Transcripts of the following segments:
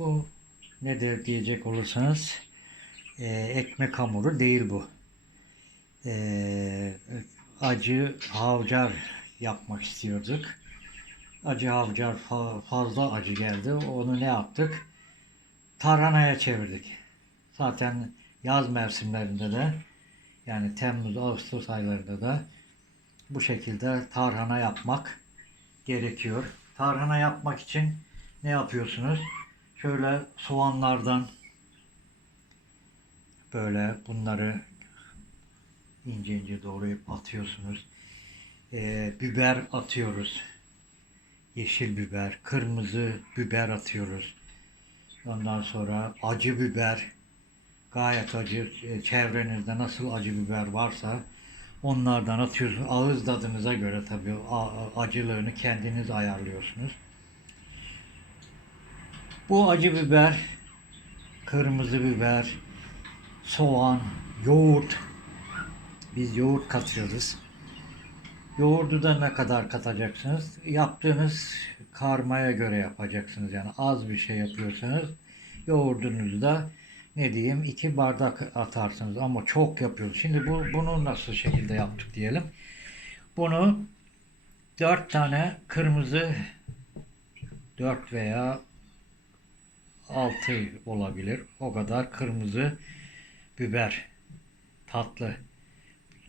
Bu nedir diyecek olursanız e, ekmek hamuru değil bu. E, acı havcar yapmak istiyorduk. Acı havcar fa- fazla acı geldi. Onu ne yaptık? Tarhanaya çevirdik. Zaten yaz mevsimlerinde de yani Temmuz, Ağustos aylarında da bu şekilde tarhana yapmak gerekiyor. Tarhana yapmak için ne yapıyorsunuz? Şöyle soğanlardan böyle bunları ince ince doğrayıp atıyorsunuz. Ee, biber atıyoruz. Yeşil biber, kırmızı biber atıyoruz. Ondan sonra acı biber, gayet acı. e, Çevrenizde nasıl acı biber varsa onlardan atıyorsunuz. Ağız tadınıza göre tabii acılığını kendiniz ayarlıyorsunuz. Bu acı biber, kırmızı biber, soğan, yoğurt. Biz yoğurt katıyoruz. Yoğurdu da ne kadar katacaksınız? Yaptığınız karmaya göre yapacaksınız. Yani az bir şey yapıyorsanız yoğurdunuzu da ne diyeyim iki bardak atarsınız ama çok yapıyoruz. Şimdi bu bunu nasıl şekilde yaptık diyelim. Bunu dört tane kırmızı dört veya altı olabilir. O kadar kırmızı biber tatlı.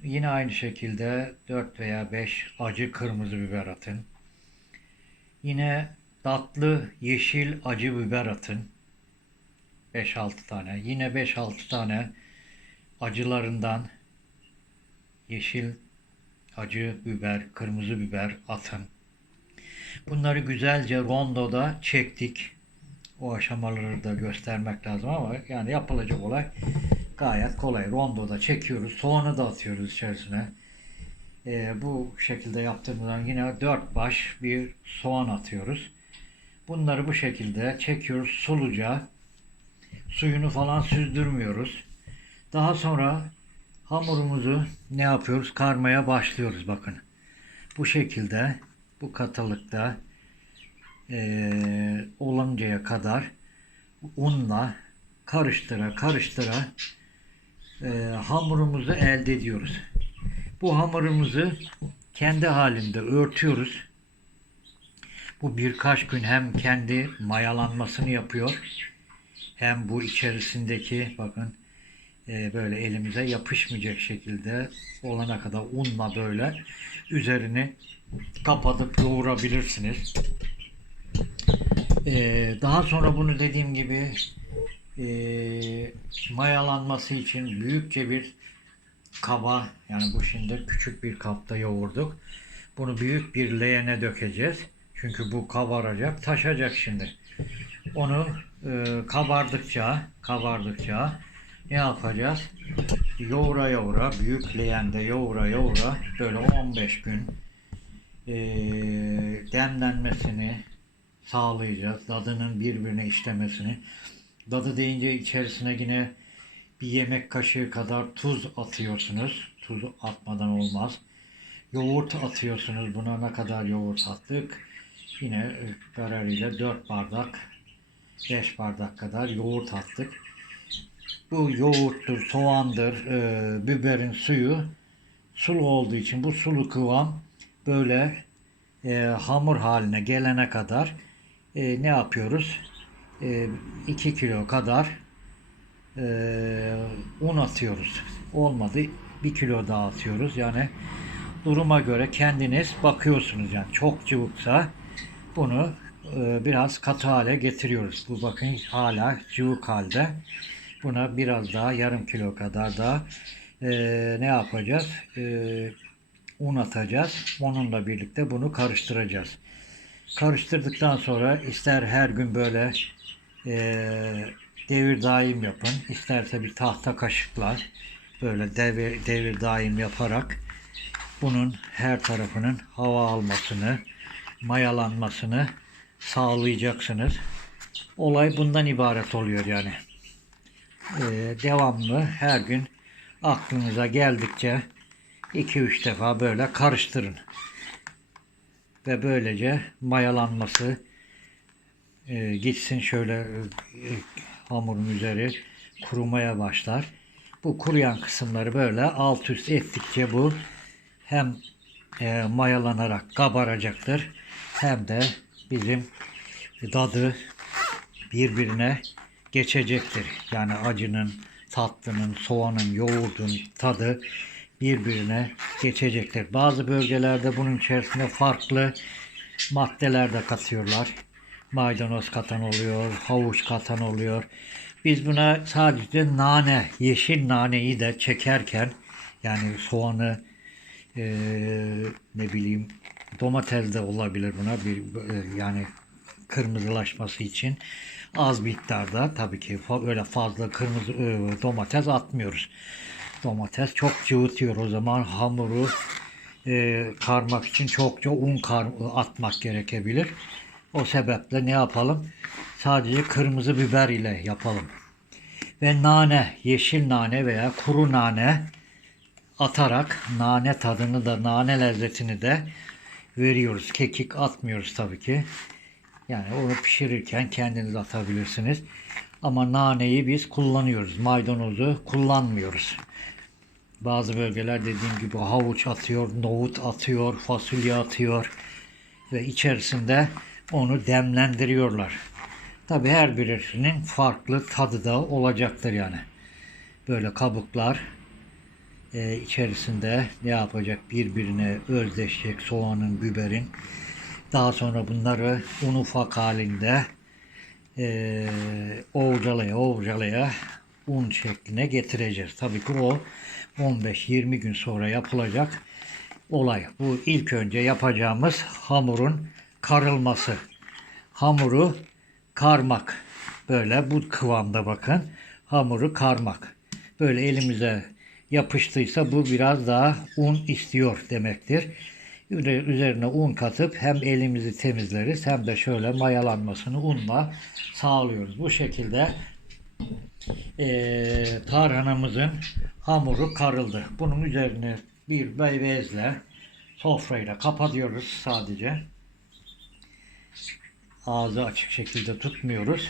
Yine aynı şekilde 4 veya 5 acı kırmızı biber atın. Yine tatlı yeşil acı biber atın. 5-6 tane. Yine 5-6 tane acılarından yeşil acı biber, kırmızı biber atın. Bunları güzelce rondoda çektik. O aşamaları da göstermek lazım ama yani yapılacak olay gayet kolay. Rondoda çekiyoruz. Soğanı da atıyoruz içerisine. Ee, bu şekilde yaptığımızdan yine 4 baş bir soğan atıyoruz. Bunları bu şekilde çekiyoruz suluca. Suyunu falan süzdürmüyoruz. Daha sonra hamurumuzu ne yapıyoruz? Karmaya başlıyoruz bakın. Bu şekilde bu katılıkta eee oluncaya kadar unla karıştıra karıştıra eee, hamurumuzu elde ediyoruz. Bu hamurumuzu kendi halinde örtüyoruz. Bu birkaç gün hem kendi mayalanmasını yapıyor hem bu içerisindeki bakın eee, böyle elimize yapışmayacak şekilde olana kadar unla böyle üzerini kapatıp yoğurabilirsiniz. Ee, daha sonra bunu dediğim gibi e, mayalanması için büyükçe bir kaba yani bu şimdi küçük bir kapta yoğurduk. Bunu büyük bir leğene dökeceğiz. Çünkü bu kabaracak, taşacak şimdi. Onu e, kabardıkça, kabardıkça ne yapacağız? Yoğura yoğura, büyük leğende yoğura yoğura böyle 15 gün e, demlenmesini sağlayacağız. Tadının birbirine işlemesini. Tadı deyince içerisine yine bir yemek kaşığı kadar tuz atıyorsunuz. Tuz atmadan olmaz. Yoğurt atıyorsunuz. Buna ne kadar yoğurt attık? Yine kararıyla 4 bardak 5 bardak kadar yoğurt attık. Bu yoğurttur, soğandır, e, biberin suyu sulu olduğu için bu sulu kıvam böyle e, hamur haline gelene kadar e, ne yapıyoruz? 2 kilo kadar e, un atıyoruz. Olmadı 1 kilo daha atıyoruz. Yani duruma göre kendiniz bakıyorsunuz. Yani çok cıvıksa bunu e, biraz katı hale getiriyoruz. Bu bakın hala cıvık halde. Buna biraz daha yarım kilo kadar da e, ne yapacağız? E, un atacağız. Onunla birlikte bunu karıştıracağız. Karıştırdıktan sonra ister her gün böyle e, devir daim yapın. isterse bir tahta kaşıkla böyle devir, devir daim yaparak bunun her tarafının hava almasını, mayalanmasını sağlayacaksınız. Olay bundan ibaret oluyor yani. E, devamlı her gün aklınıza geldikçe 2-3 defa böyle karıştırın. Ve böylece mayalanması e, gitsin şöyle e, hamurun üzeri kurumaya başlar. Bu kuruyan kısımları böyle alt üst ettikçe bu hem e, mayalanarak kabaracaktır hem de bizim tadı birbirine geçecektir. Yani acının, tatlının, soğanın, yoğurdun tadı birbirine geçecektir. Bazı bölgelerde bunun içerisinde farklı maddeler de katıyorlar. Maydanoz katan oluyor, havuç katan oluyor. Biz buna sadece nane, yeşil naneyi de çekerken yani soğanı eee, ne bileyim domates de olabilir buna bir e, yani kırmızılaşması için az miktarda tabii ki öyle fazla kırmızı e, domates atmıyoruz. Domates çok cıvıtıyor o zaman hamuru e, karmak için çokça un kar, atmak gerekebilir. O sebeple ne yapalım? Sadece kırmızı biber ile yapalım. Ve nane, yeşil nane veya kuru nane atarak nane tadını da nane lezzetini de veriyoruz. Kekik atmıyoruz tabii ki. Yani onu pişirirken kendiniz atabilirsiniz. Ama naneyi biz kullanıyoruz. Maydanozu kullanmıyoruz. Bazı bölgeler dediğim gibi havuç atıyor, nohut atıyor, fasulye atıyor ve içerisinde onu demlendiriyorlar. Tabi her birisinin farklı tadı da olacaktır yani. Böyle kabuklar e, içerisinde ne yapacak birbirine özdeşecek soğanın, biberin. Daha sonra bunları un ufak halinde e, ovcalaya ovcalaya un şekline getireceğiz. Tabii ki o 15-20 gün sonra yapılacak olay. Bu ilk önce yapacağımız hamurun karılması. Hamuru karmak. Böyle bu kıvamda bakın. Hamuru karmak. Böyle elimize yapıştıysa bu biraz daha un istiyor demektir. Üze- Üzerine un katıp hem elimizi temizleriz hem de şöyle mayalanmasını unla sağlıyoruz. Bu şekilde eee tarhanamızın hamuru karıldı. Bunun üzerine bir bezle sofrayla kapatıyoruz sadece. Ağzı açık şekilde tutmuyoruz.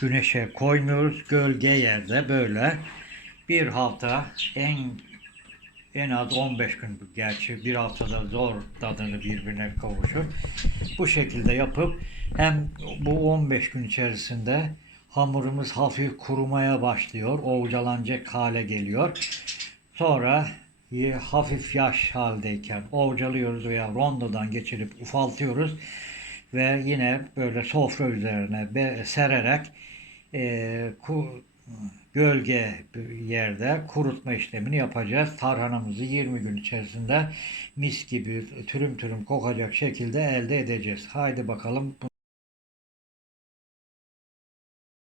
Güneşe koymuyoruz. Gölge yerde böyle bir hafta en en az 15 gün gerçi bir haftada zor tadını birbirine kavuşur. Bu şekilde yapıp hem bu 15 gün içerisinde hamurumuz hafif kurumaya başlıyor. Ovcalanacak hale geliyor. Sonra hafif yaş haldeyken ovcalıyoruz veya rondodan geçirip ufaltıyoruz ve yine böyle sofra üzerine sererek e, ku- gölge yerde kurutma işlemini yapacağız. Tarhanamızı 20 gün içerisinde mis gibi türüm türüm kokacak şekilde elde edeceğiz. Haydi bakalım bunu